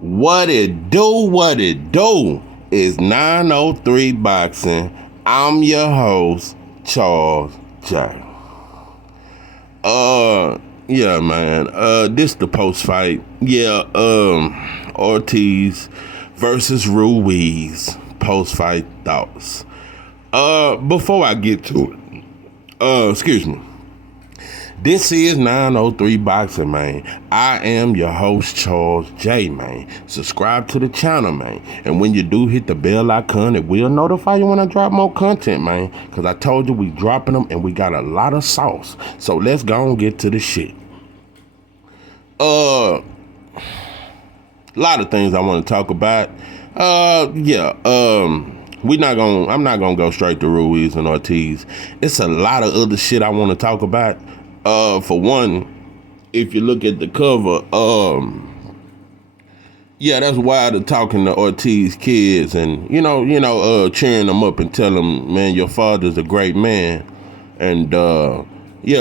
What it do is 903 Boxing. I'm your host, Charles J. Yeah, man. This the post fight. Yeah, Ortiz versus Ruiz. Post fight thoughts. Before I get to it, excuse me. This is 903 Boxing, man. I am your host, Charles J, man. Subscribe to the channel, man. And when you do, hit the bell icon. It will notify you when I drop more content, man. Because I told you we dropping them and we got a lot of sauce. So let's go and get to the shit. A lot of things I want to talk about. I'm not gonna go straight to Ruiz and Ortiz. It's a lot of other shit I want to talk about. For one, if you look at the cover, that's Wilder talking to Ortiz kids and cheering them up and telling them, man, your father's a great man. And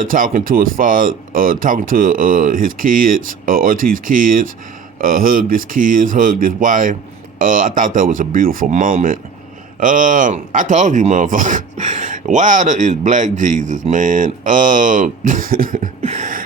talking to his father, talking to his kids, Ortiz kids, hugged his kids, hugged his wife. I thought that was a beautiful moment. I told you, motherfucker. Wilder is Black Jesus, man.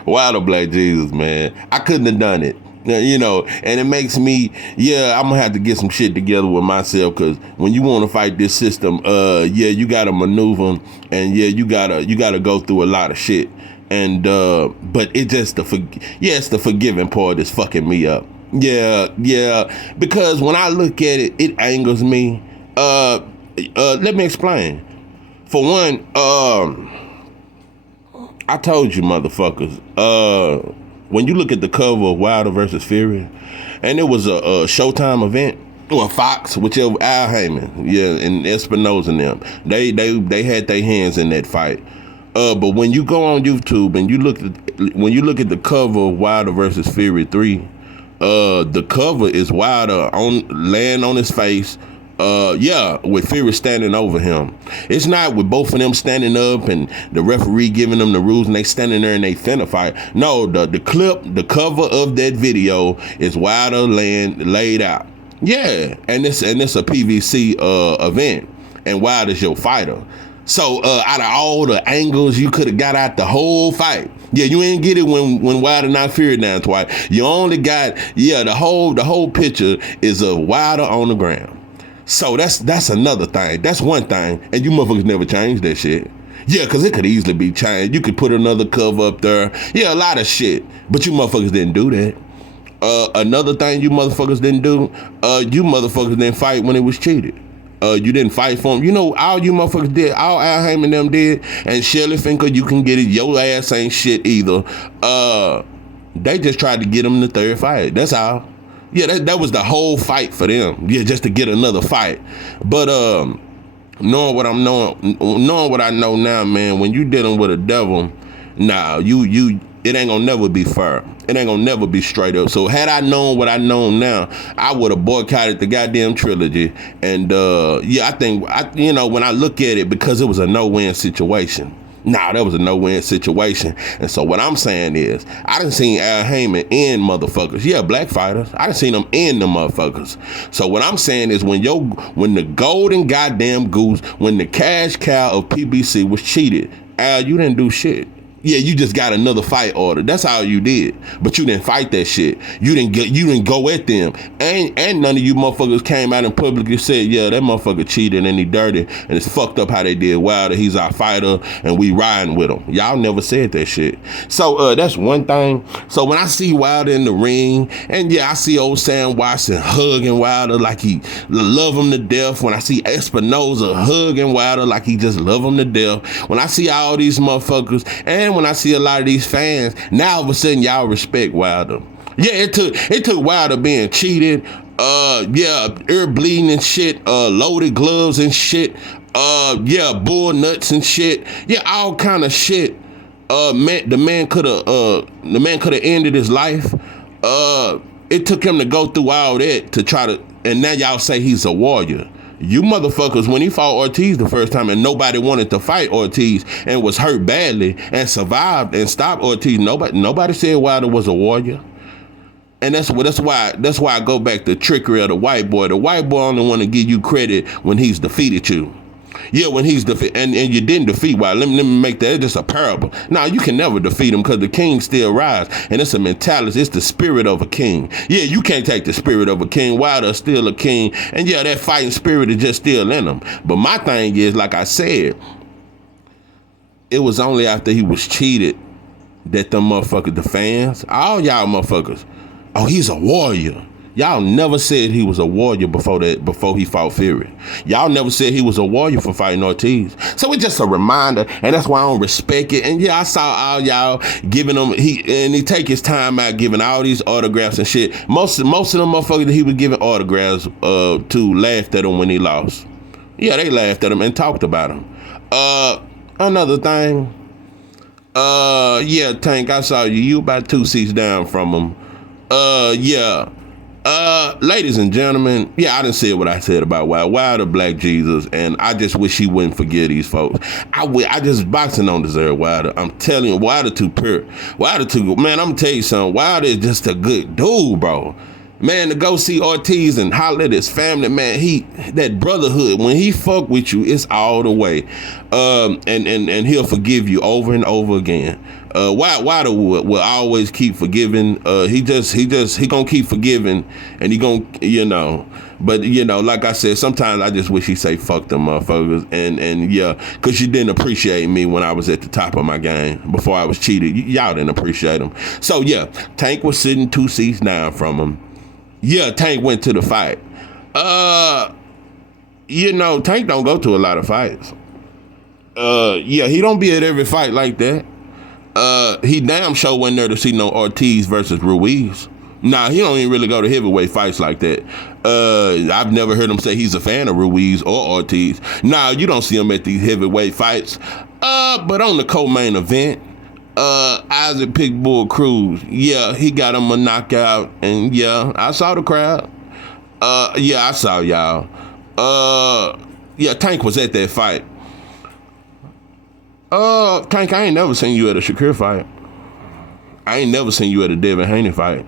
Wilder Black Jesus, man. I couldn't have done it. And it makes me, I'm gonna have to get some shit together with myself, because when you want to fight this system, you gotta maneuver, and you gotta go through a lot of shit. And but it just it's the forgiving part that's fucking me up. Because when I look at it, it angers me. Let me explain. For one, I told you motherfuckers, when you look at the cover of Wilder versus Fury, and it was a Showtime event, or Fox, whichever, Al Heyman, and Espinosa and them, they had their hands in that fight. But when you go on YouTube and you look at the cover of Wilder versus Fury 3, the cover is Wilder laying on his face, with Fury standing over him. It's not with both of them standing up and the referee giving them the rules and they standing there and they finna fight. No, the cover of that video is Wilder laid out. Yeah, and it's a PVC event, and Wilder's your fighter. So out of all the angles you could have got out the whole fight, you ain't get it when Wilder knocked Fury down twice. You only got the whole picture is of Wilder on the ground. So that's another thing. That's one thing. And you motherfuckers never changed that shit. Yeah, because it could easily be changed. You could put another cover up there. Yeah, a lot of shit. But you motherfuckers didn't do that. Another thing you motherfuckers didn't do, you motherfuckers didn't fight when it was cheated. You didn't fight for them. All you motherfuckers did, all Al Heyman them did, and Shelley Finkel, you can get it. Your ass ain't shit either. They just tried to get him the third fight. That's all. Yeah, that was the whole fight for them. Yeah, just to get another fight. But knowing what I know now, man, when you dealing with a devil, it ain't gonna never be fair. It ain't gonna never be straight up. So had I known what I know now, I would have boycotted the goddamn trilogy. And I think when I look at it, because it was a no-win situation. That was a no-win situation. And so what I'm saying is, I done seen Al Heyman in motherfuckers. Yeah, black fighters. I done seen them in the motherfuckers. So what I'm saying is, when the golden goddamn goose, when the cash cow of PBC was cheated, Al, you didn't do shit. Yeah, you just got another fight order. That's all you did. But you didn't fight that shit. You didn't go at them. And none of you motherfuckers came out and publicly said, yeah, that motherfucker cheated and he dirty and it's fucked up how they did Wilder. He's our fighter and we riding with him. Y'all never said that shit. So that's one thing. So when I see Wilder in the ring, and I see old Sam Watson hugging Wilder like he love him to death. When I see Espinosa hugging Wilder like he just love him to death. When I see all these motherfuckers, and when I see a lot of these fans, now all of a sudden y'all respect Wilder. Yeah, it took Wilder being cheated, ear bleeding and shit, loaded gloves and shit, bull nuts and shit, all kind of shit. The man could have ended his life. It took him to go through all that to try to, and now y'all say he's a warrior. You motherfuckers, when he fought Ortiz the first time and nobody wanted to fight Ortiz and was hurt badly and survived and stopped Ortiz, nobody said Wilder was a warrior. And that's why I go back to trickery of the white boy. The white boy only want to give you credit when he's defeated you. Yeah, when he's defeated, and you didn't defeat. Why? Let me make that. It's just a parable. Now you can never defeat him because the king still rise, and it's a mentality. It's the spirit of a king. Yeah, you can't take the spirit of a king. Wilder's still a king, and yeah, that fighting spirit is just still in him. But my thing is, like I said, it was only after he was cheated that them motherfuckers, the fans, all y'all motherfuckers, oh, he's a warrior. Y'all never said he was a warrior before he fought Fury. Y'all never said he was a warrior for fighting Ortiz. So it's just a reminder, and that's why I don't respect it. And yeah, I saw all y'all giving him, he take his time out giving all these autographs and shit. Most of them motherfuckers that he was giving autographs to laughed at him when he lost. Yeah, they laughed at him and talked about him. Another thing, yeah, Tank, I saw you. You about 2 seats down from him. Yeah. Ladies and gentlemen, yeah, I didn't say what I said about Wilder, Black Jesus, and I just wish he wouldn't forgive these folks. Boxing don't deserve Wilder. I'm telling you, Wilder too pure. Wilder too good. Man, I'm gonna tell you something. Wilder is just a good dude, bro. Man, to go see Ortiz and holler at his family, man, that brotherhood, when he fuck with you, it's all the way. And he'll forgive you over and over again. Wilder will always keep forgiving. He gonna keep forgiving, and he gonna, but like I said, sometimes I just wish he say fuck them motherfuckers, and yeah, cause you didn't appreciate me when I was at the top of my game before I was cheated. Y'all didn't appreciate him. So yeah, Tank was sitting 2 seats down from him. Yeah, Tank went to the fight. Tank don't go to a lot of fights. Yeah, he don't be at every fight like that. He damn sure wasn't there to see no Ortiz versus Ruiz. Nah, he don't even really go to heavyweight fights like that. I've never heard him say he's a fan of Ruiz or Ortiz. Nah, you don't see him at these heavyweight fights. But on the co-main event, Isaac Pitbull Cruz, yeah, he got him a knockout, and yeah, I saw the crowd. Yeah, I saw y'all. Yeah, Tank was at that fight. Tank, I ain't never seen you at a Shakur fight. I ain't never seen you at a Devin Haney fight.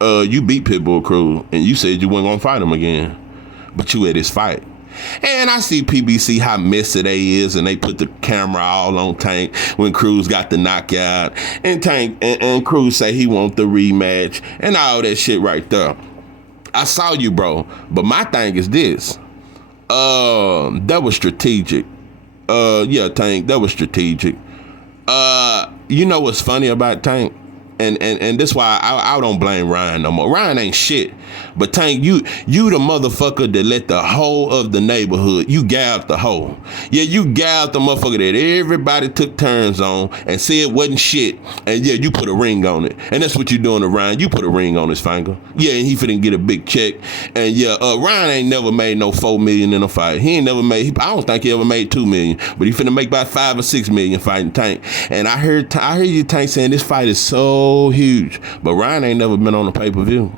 You beat Pitbull Cruz, and you said you weren't gonna fight him again, but you at his fight. And I see PBC how messy they is, and they put the camera all on Tank when Cruz got the knockout, and Tank and Cruz say he want the rematch and all that shit right there. I saw you, bro, but my thing is this. That was strategic. Yeah, Tank, that was strategic. You know what's funny about Tank? And that's why I don't blame Ryan no more. Ryan ain't shit. But Tank, you the motherfucker that let the whole of the neighborhood, you gouged the whole. Yeah, you gouged the motherfucker that everybody took turns on and said wasn't shit. And yeah, you put a ring on it. And that's what you doing to Ryan. You put a ring on his finger. Yeah, and he finna get a big check. And yeah, Ryan ain't never made no $4 million in a fight. He ain't never made, I don't think he ever made $2 million. But he finna make about $5 or $6 million fighting Tank. And I heard you, Tank, saying this fight is so huge. But Ryan ain't never been on a pay-per-view.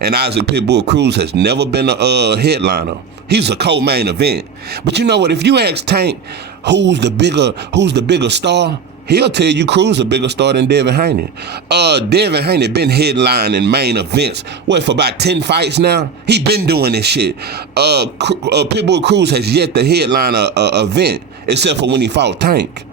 And Isaac Pitbull Cruz has never been a headliner. He's a co-main event. But you know what? If you ask Tank who's the bigger star, he'll tell you Cruz a bigger star than Devin Haney. Devin Haney been headlining main events, for about 10 fights now? He been doing this shit. Pitbull Cruz has yet to headline a event, except for when he fought Tank.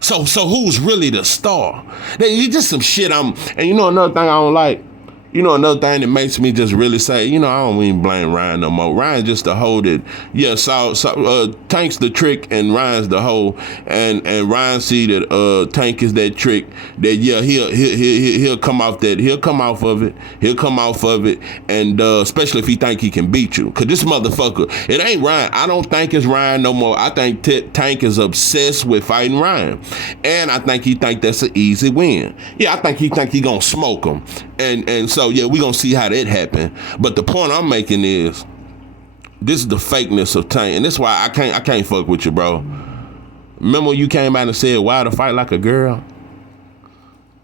So who's really the star? It's just some shit and you know another thing I don't like? You know, another thing that makes me just really say, I don't even blame Ryan no more. Ryan's just the hoe that, yeah, Tank's the trick and Ryan's the hoe. And Ryan see that Tank is that trick that, yeah, he'll come off that. He'll come off of it. And especially if he think he can beat you. Because this motherfucker, it ain't Ryan. I don't think it's Ryan no more. I think Tank is obsessed with fighting Ryan. And I think he think that's an easy win. Yeah, I think he gonna smoke him. And so, yeah, we gonna see how that happen. But the point I'm making is, this is the fakeness of Tank, and that's why I can't fuck with you, bro. Remember when you came out and said, "Why to fight like a girl"?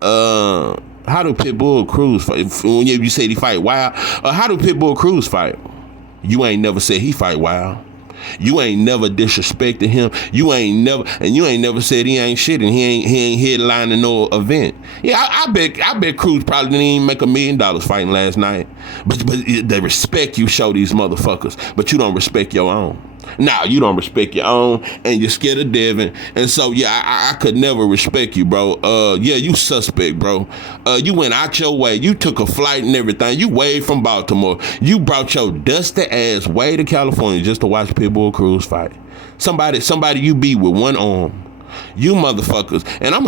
How do Pitbull Cruz fight? When you said he fight wild, how do Pitbull Cruz fight? You ain't never said he fight wild. You ain't never disrespected him. You ain't never said he ain't shit and he ain't headlining no event. Yeah, I bet Cruz probably didn't even make $1 million fighting last night. But the respect you show these motherfuckers, but you don't respect your own. Now you don't respect your own, and you're scared of Devin, and so yeah, I could never respect you, bro. Yeah, you suspect, bro. You went out your way. You took a flight and everything. You way from Baltimore. You brought your dusty ass way to California just to watch Pitbull Cruz fight. Somebody you beat with one arm. You motherfuckers, and I'm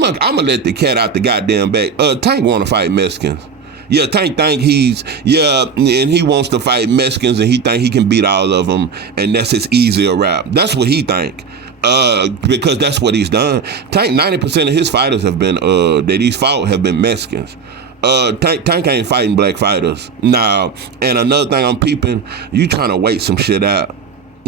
gonna let the cat out the goddamn bag. Tank want to fight Mexicans. Yeah, Tank think and he wants to fight Mexicans and he think he can beat all of them and that's his easier route. That's what he think. Because that's what he's done. Tank, 90% of his fighters have been, that he's fought have been Mexicans. Tank ain't fighting black fighters. Nah, and another thing I'm peeping, you trying to wait some shit out.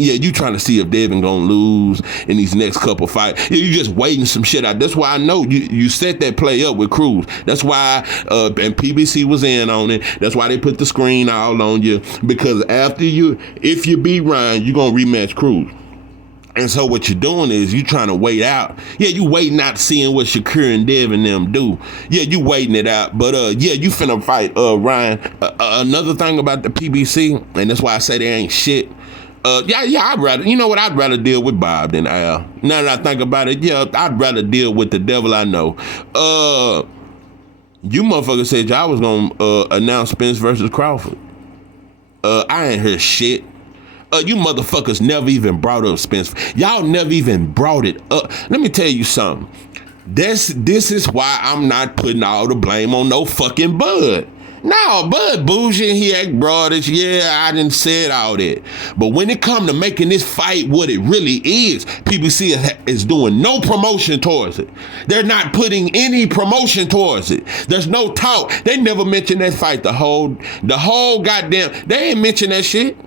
Yeah, you trying to see if Devin gonna lose in these next couple fights. Yeah, you just waiting some shit out. That's why I know you set that play up with Cruz. That's why and PBC was in on it. That's why they put the screen all on you. Because if you beat Ryan, you gonna rematch Cruz. And so what you're doing is you trying to wait out. Yeah, you waiting out seeing what Shakur and Devin them do. Yeah, you waiting it out. But yeah, you finna fight Ryan. Another thing about the PBC, and that's why I say they ain't shit. I'd rather deal with Bob than Al. Now that I think about it, yeah, I'd rather deal with the devil I know. You motherfuckers said y'all was gonna announce Spence versus Crawford. I ain't heard shit. You motherfuckers never even brought up Spence. Y'all never even brought it up. Let me tell you something. This is why I'm not putting all the blame on no fucking Bud. No, Bud bougie, he act broadish. Yeah, I done said all that. But when it come to making this fight what it really is, PBC is doing no promotion towards it. They're not putting any promotion towards it. There's no talk. They never mentioned that fight. The whole goddamn, they ain't mention that shit.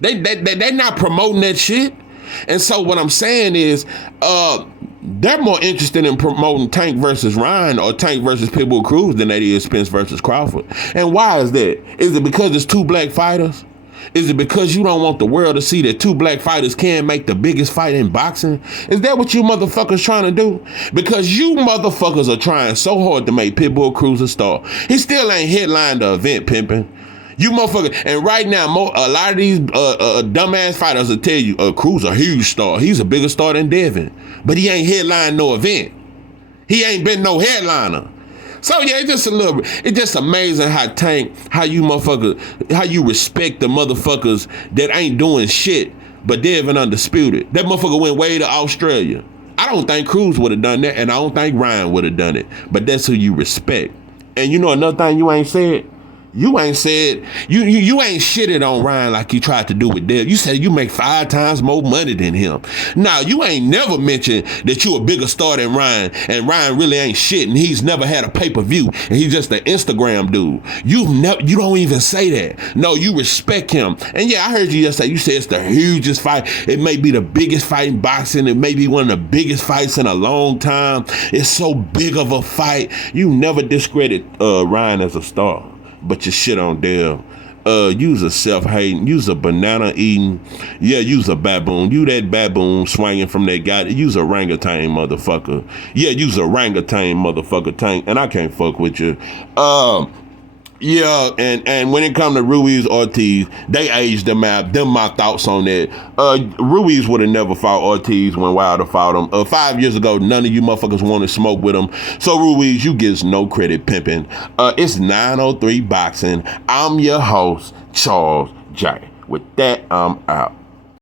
They not promoting that shit. And so what I'm saying is, they're more interested in promoting Tank versus Ryan or Tank versus Pitbull Cruz than they is Spence versus Crawford. And why is that? Is it because it's two black fighters? Is it because you don't want the world to see that two black fighters can make the biggest fight in boxing? Is that what you motherfuckers trying to do? Because you motherfuckers are trying so hard to make Pitbull Cruz a star. He still ain't headlined the event, pimping. You motherfucker, and right now, a lot of these dumbass fighters will tell you, Cruz a huge star. He's a bigger star than Devin, but he ain't headlined no event. He ain't been no headliner. So yeah, it's just amazing how you respect the motherfuckers that ain't doing shit, but Devin undisputed. That motherfucker went way to Australia. I don't think Cruz would have done that, and I don't think Ryan would have done it, but that's who you respect. And you know another thing you ain't said? You ain't said, you ain't shitted on Ryan like you tried to do with Deb. You said you make 5 times more money than him. Now, you ain't never mentioned that you a bigger star than Ryan, and Ryan really ain't shit, and he's never had a pay-per-view, and he's just an Instagram dude. You don't even say that. No, you respect him. And yeah, I heard you yesterday, you said it's the hugest fight. It may be the biggest fight in boxing. It may be one of the biggest fights in a long time. It's so big of a fight. You never discredit Ryan as a star. But you shit on Dale. You's a self-hating, you's a banana-eating, yeah, you's a baboon. You that baboon swinging from that guy, you's a orangutan motherfucker. Yeah, you's a orangutan motherfucker tank, and I can't fuck with you. Yeah, and when it come to Ruiz, Ortiz, they aged them out. Them my thoughts on that. Ruiz would have never fought Ortiz when Wilder fought him. 5 years ago, none of you motherfuckers wanted to smoke with him. So Ruiz, you get no credit pimping. It's 903 Boxing. I'm your host, Charles J. With that, I'm out.